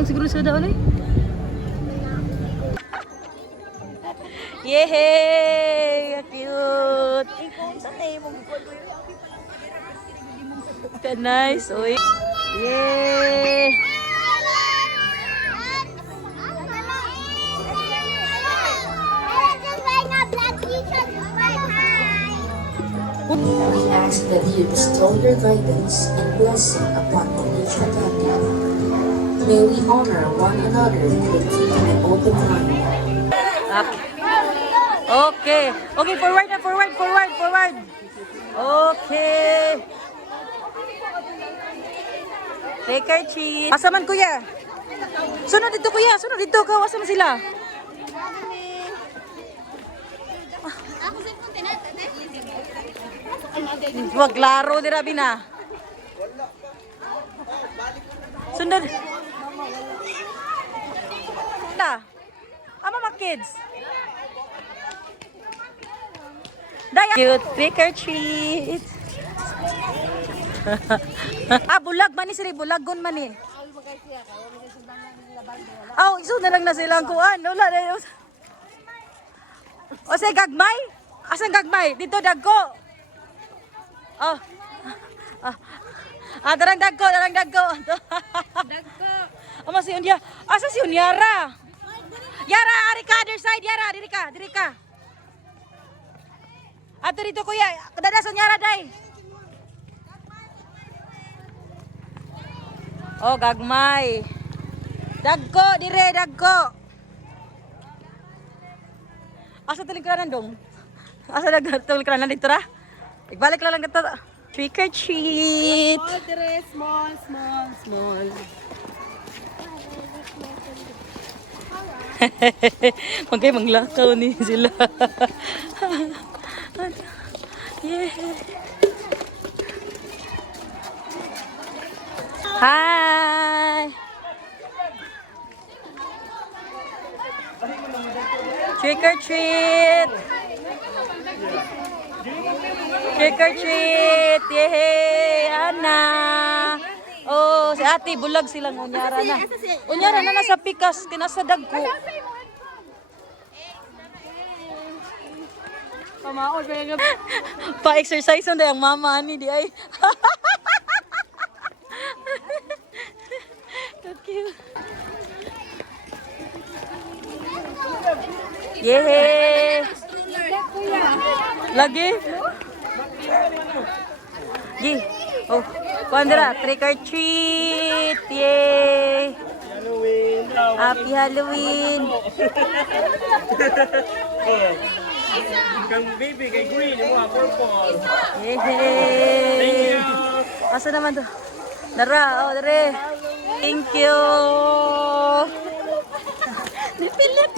lang siguro sila daw, Yehey! Cute! Ka nice, oy. Yay! We ask that you bestow your guidance and blessing upon Alicia Tanya. May we honor one another with keeping an open mind. Okay. Okay, forward na, forward. Okay. Take our cheese. Asa man, kuya? Sunod dito, kuya. Sunod dito. Asa man sila? Wag laro di rabi na. Sunod. Ama mga kids. Daya. Cute trick or treat. Bulag man ni siri, bulagon man ni. Iso na lang na silang kuan. Wala na. O say gagmay? Asan gagmay? Dito dagko. Darang dagko. Dagko. Ama si Unya. Asa si Unyara? Yara, ari ka, other side, Yara, diri ka. Ato dito kuya, kadadasan Yara day. Gagmay. Dagko, dire, dagko. Asa tuling kranan dong? Asa tuling kranan dito ra? Igbalik lang dito. Trick or treat. Small, dire, small. Magkay manglakaw ni sila. Yeah. Hi. Trick or treat. Trick or treat. Yehey, Ana. Si ate, bulag silang unyara na. Unyara na nasa pikas, kinasa dagko. Pa-exercise na yung mama ni di ay. Cute. Yehey! Lagi? Gi. Pandra, trick or treat. Yay! Happy Halloween. Kang baby kay green mo purple. Yay! Asa naman to? Dara, dare. Thank you. Nipilit.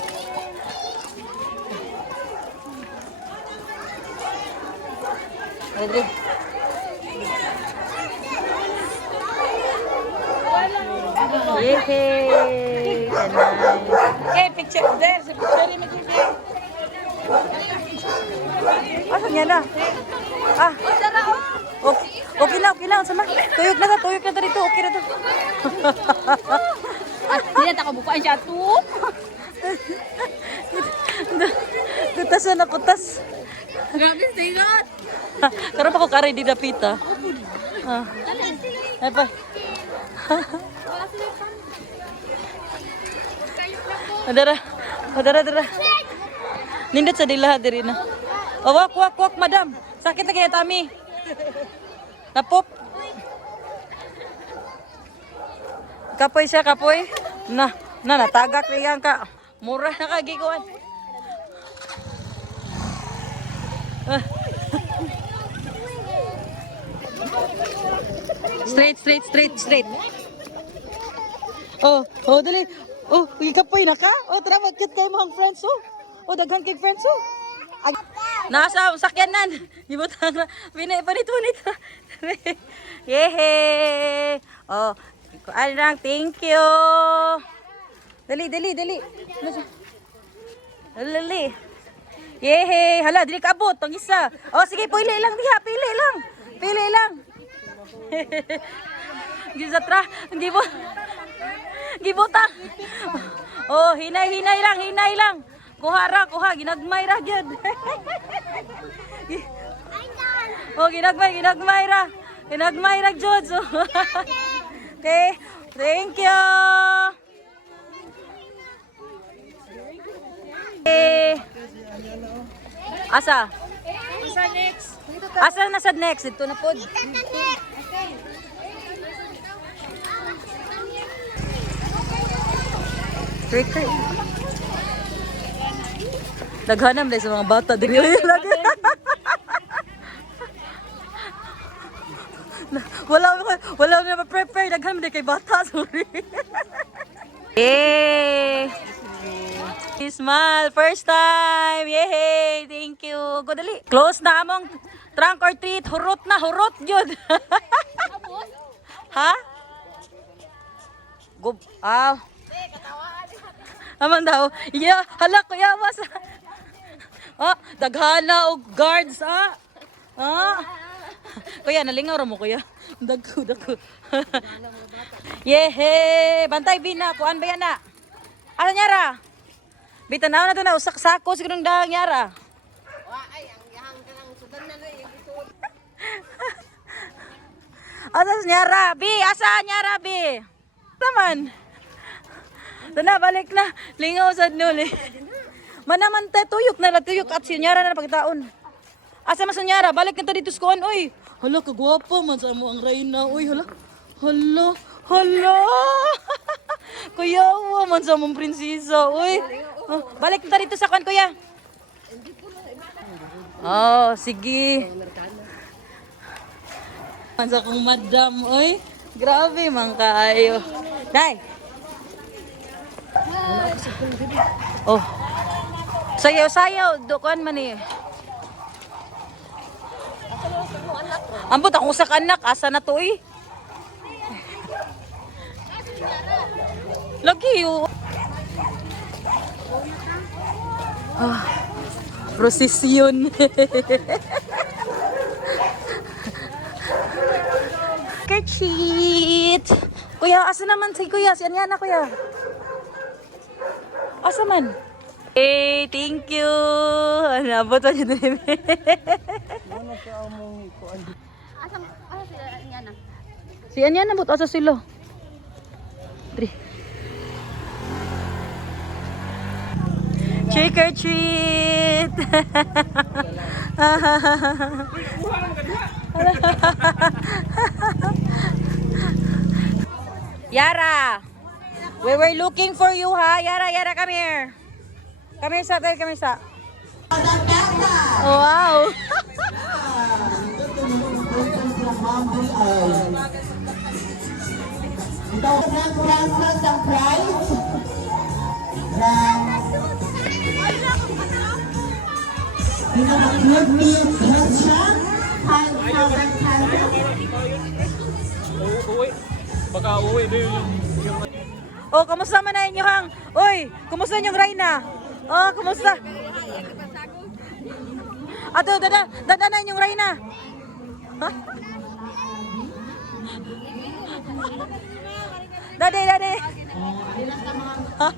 Adri. Yay! Okay, picture there. Picture mo dito. Asan yan na? Okay lang. Sama. Tuyok na to dito. Okay na to. Hindi na bukaan siya to. Kutas na kutas. Grabe, sigot. Karoon pa ko kari di dapita. Ay pa. Dara. Nindot sa dila diri na. Wak, madam. Sakit na kaya tami. Napop. Kapoy siya. Natagak riyan ka. Mura na kagikuan. Straight. Dali. Kapoy na ka? Tara magkit ka mga friends, daghan kay friends, Nasa sakyanan. Ibutang na. Pinit. Yehey. Kuan thank you. Dali. Dali. Yehey. Hala, dili ka abot. Ang isa. Sige, pili lang diha. Pili lang. Gisa tra. Hindi mo. Gibutang. Oh, hinay lang. Kuha ra, ginagmay ra gyud. Oh, ginagmay ra. Ginagmay ra gyud. So, okay, thank you. Okay. Asa? Asa na sad next? Dito na pod. Trick. Naghanam dahil sa mga bata. Dili lagi. Wala na ma-prepare. Naghanam dahil kay bata. Sorry. Yay! Smile. First time. Yay! Thank you. Go dali. Close na among trunk or treat. Hurot na. Hurot yun. Ha? Go. Aman daw. Yeah, hala kuya was. Daghana og guards Kuya nalingaw ra mo kuya. Dagko. Yehe, bantay bina kuan ba yan na? Ano nyara? Bitanaw na to na usak sako siguro ng dang nyara. Ay, ang yahang kanang sudan na lang yung isuot. Asas nyara, bi, asa nyara bi? Taman. Tana balik na. Lingaw sad nuli. Manaman ta tuyok na tuyok at sinyara na pagtaon. Asa man sunyara, balik na to dito sa kuan oy. Hala kagwapo man sa mo ang Reyna oy, hala. Kuya wa man sa mong prinsesa oy. Balik na to dito sa kuan kuya. Oh, sige. Man sa kong madam oy. Grabe man kaayo. Nay. Oh. Sayaw, dukuan man eh. Ambot akong usak anak, asa na to eh. Lagi yun. Prosesyon. Kerchit. Kuya, asa naman si kuya? Si Anyana kuya. Asa man? Hey, thank you. Nabot pa dyan rin. Asang, sila niya na? Si Anyana, nabot asa sila. 3. Trick or treat. Yara, we were looking for you ha. Yara, come here. Come here sa. Oh, wow. Ito ang transfer ng prize ng Good Pension 5,000. Baka uwi din. Oh, kamusta man na inyo hang? Oy, kumusta yung Reyna? Oh, kumusta? Ato, dada na inyong Reyna. Ha? Dade. Oh,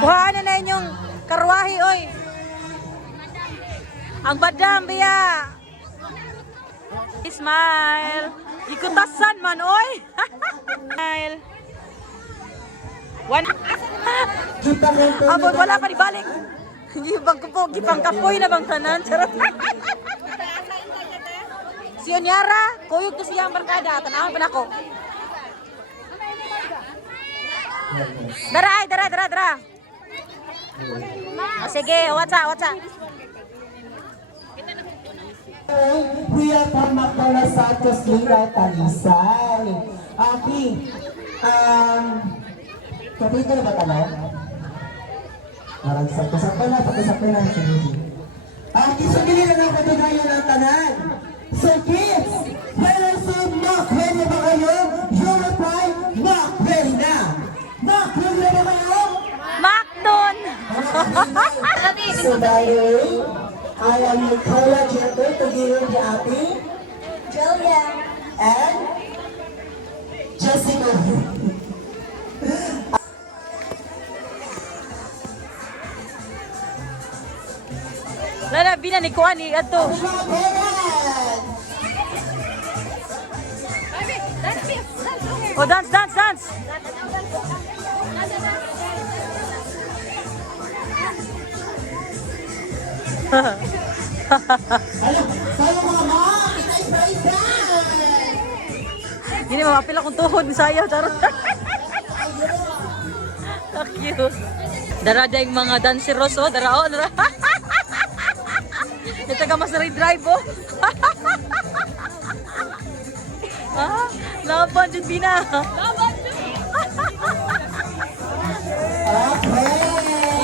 kuhaan na inyong karwahi, oy. Ang badam, biya. Smile. Ikutasan man, oy. Smile. One. Abot, wala pa ni balik. Gipang kapoy na bang tanan. Charot. Si Onyara, kuyog to siyang barkada. Tanawan pa na ako. Dara. O sige, watsa. Kuya Pamakala Santos Lira Talisay. Aki, kapito na ba tanong? Parang sakto na ang sinili. Aki, sumili na ng katunayan ng tanan. So kids, parents of Mac, ready ba kayo? Your reply, Mac, ready na. Mac, ready na kayo? Macdon! So dahil, I am Nicola Jeter, to give you the Ate, Julia, and Mexico. Lala, bina ni Kuan ni ato. Oh, dance, dance, dance. Tayo mga mom, it's a great time! Hindi mapapil akong tuhod, sayaw, charot. Cute. Dara yung mga danceros, oh. Dara, oh. Dara. Ito ka masari drive, oh. Ah, laban dyan, Bina.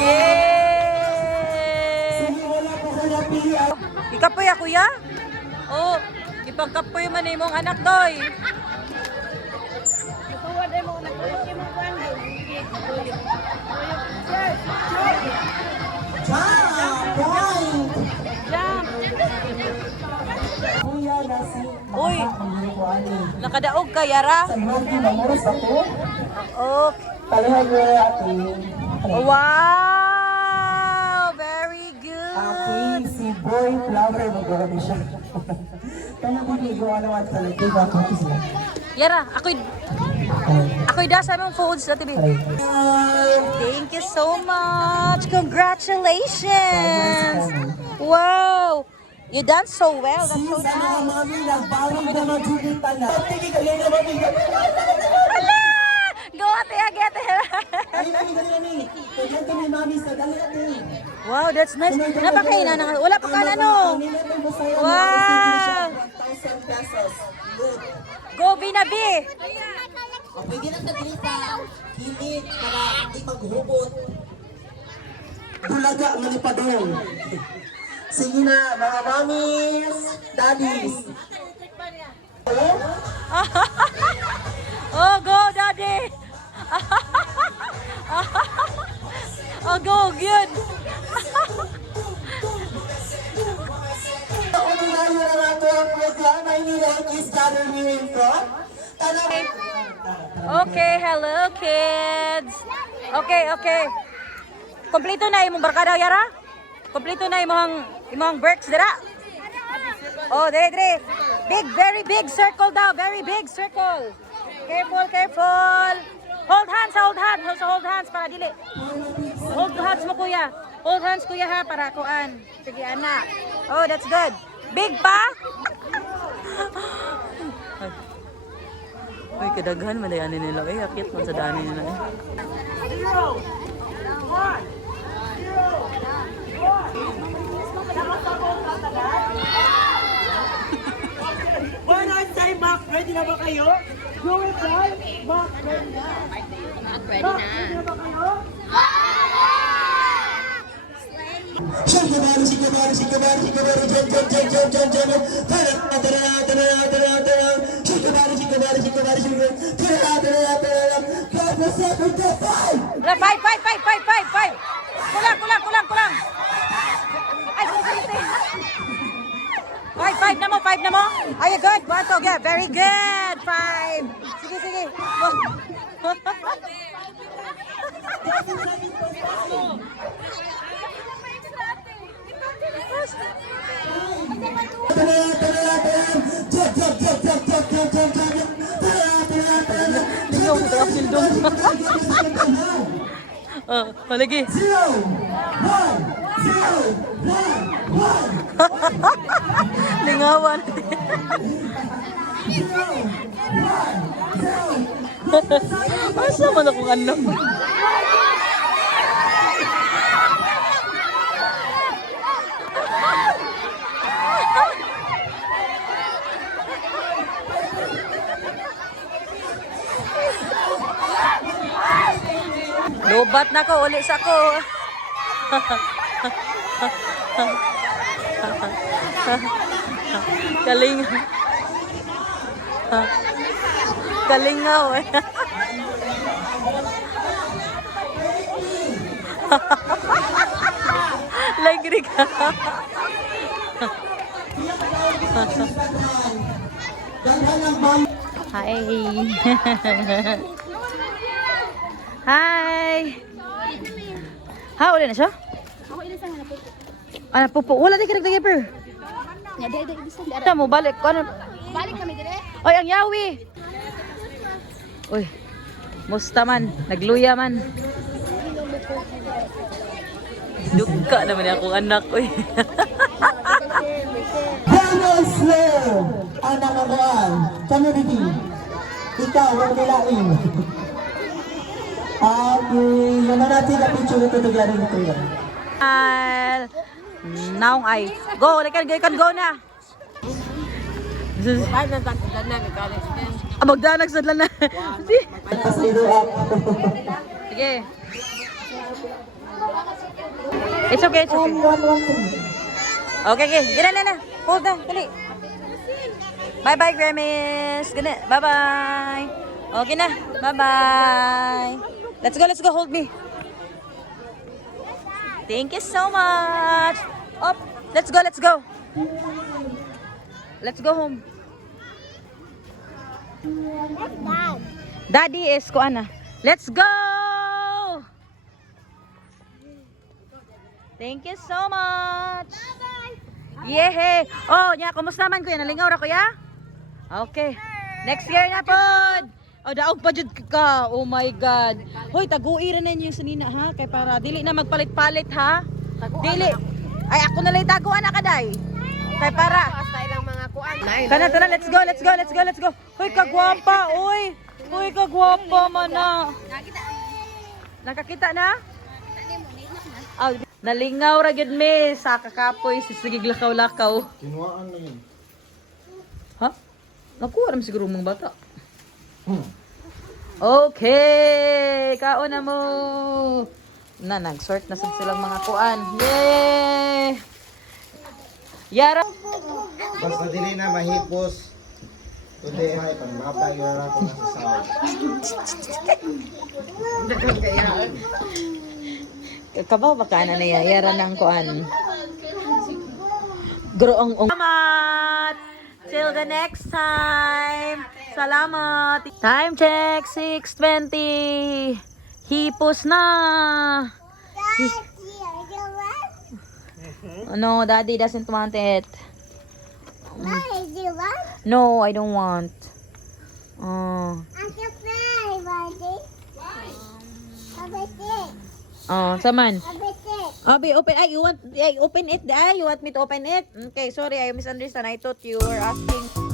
Yay! Wala po ko napili. Ikapoy, kuya? Oh, ipagkapoy man imong anak, doy. Tuwad ay mo nagtulog yung mga kwando. Point! Jump! Kuya na si Uy. Kuani. Nakadaog ka, Yara? Sa Yogi, mamuros ako. Oh, Palihan mo ate. wow! Very good. Ate, si Boy Flower, mag-gawin siya. Kaya nabibigo naman sa lagay ako sila. Yara, ako'y dasa mong foods na tibi. Thank you so much. Congratulations. Wow. You dance so well. That's so Sa mga nice. mami, nagbarong ka na julitan na. Pili ka lang na mami. Hala! Go ate, get it. Ay, mami, dali mami. Kaya kami mami sa dali ate. Wow, that's nice. Napakain na. Wala pa ka na no. Wow. 1,000 pesos. Good. Go, Binabi. Pwede na sa dito. Kilit para hindi maghubot. Tulaga, manipadong. Sige na, mga mamis, daddies. Oh, go, daddy. Oh, go, good. Ako nulayo na nato ang programa ni Rocky's Gathering ko. Okay, hello, kids. Okay, okay. Kompleto na imong barkada, Yara? Kompleto na imong works, dira? Oh, dire. Big, very big circle daw. Very big circle. Careful, careful. Hold hands, hold hands. Hold hands para dili. Hold hands mo, kuya. Hold hands, kuya, ha, para kuan. Sige, anak. Oh, that's good. Big pa? Uy, kadaghan man dayan nila. Eh, akit man sa dani nila. Eh. When I say Mac, ready na ba kayo? Do it right. Mac, ready na. Mac, ready na ba kayo? Shikabaru, shikabaru, shikabaru, shikabaru, jump, jump, jump, jump, jump, jump. Tara, tara, tara, tara, tara. Shikabaru, shikabaru, shikabaru, shikabaru. Tara, tara, tara. 5 seconds to 5. Five. Kulang. Ay, sige. Five na mo. Are you good? One, two, yeah. Very good. 5. Sige. Tara, tara, tara. Jump, jump, jump, jump, jump, jump, jump, jump. Tara, tara, tara. Lingong, trapil dong. Palagi. 0, 1, 0, 1, 1. Lingawan. Asa man akong ano? Lobat na ko, uli sa ko. Kalingaw eh. Lagri ka. Ganda ng band. Hi. Hi. Ha, ulit na siya? Ano, pupo. Wala di kinagdagipper. Ito mo, balik. Ano? Balik kami dire. Oy, ang yawi. Uy, musta man. Nagluya man. Duka naman akong anak. Uy. Hello, Slow! Ang nangaroon, community. Ikaw, ang nilain. Okay, naman natin ang picture ito together nito yan. Now ay go, ikan go na. Ay, nantatandaan na, may college din. Magdanag sa na. Tapos ito up. Sige. It's okay, it's okay. Okay, okay. Gina na. Hold na, dali. Bye-bye, Grammys. Gina, bye-bye. Okay na. Bye-bye. Let's go, hold me. Thank you so much. Up, let's go. Let's go home. Daddy is kuana. Let's go. Thank you so much. Yehey. Oh, nya, kumusta man kuya? Nalingaw ra kuya? Okay. Next year na pod. Oh, daog pa jud ka. Oh my God. Hoy, taguiran na niyo sanina ha, kay para dili na magpalit-palit ha. Dili. Ay ako na lang taguan na kaday. Kay para Basta ilang mga kuan. kana tara, let's go. Hoy, kagwapa, oy. Hoy, kagwapa man na. Nakakita na? Oh, nalingaw ra gyud mi sa kakapoy si sigig lakaw-lakaw. Kinuhaan na yun. Ha? Nakuha naman siguro mong bata. Okay, kaon na mo. Na, nag-sort na silang mga kuan. Yay! Yara! Basta dili na mahipos. Today ay pangmabay yun na ako sa sahod. Kabaw baka na niya. Yara ng kuan. Groong Salamat! Till the next time! Salamat! Time check, 6:20. Hipos na! No, Daddy doesn't want it. No, I don't want. Saman. Abi, open. Ay, you want? Ay, open it. Ay, you want me to open it? Okay, sorry, I misunderstand. I thought you were asking.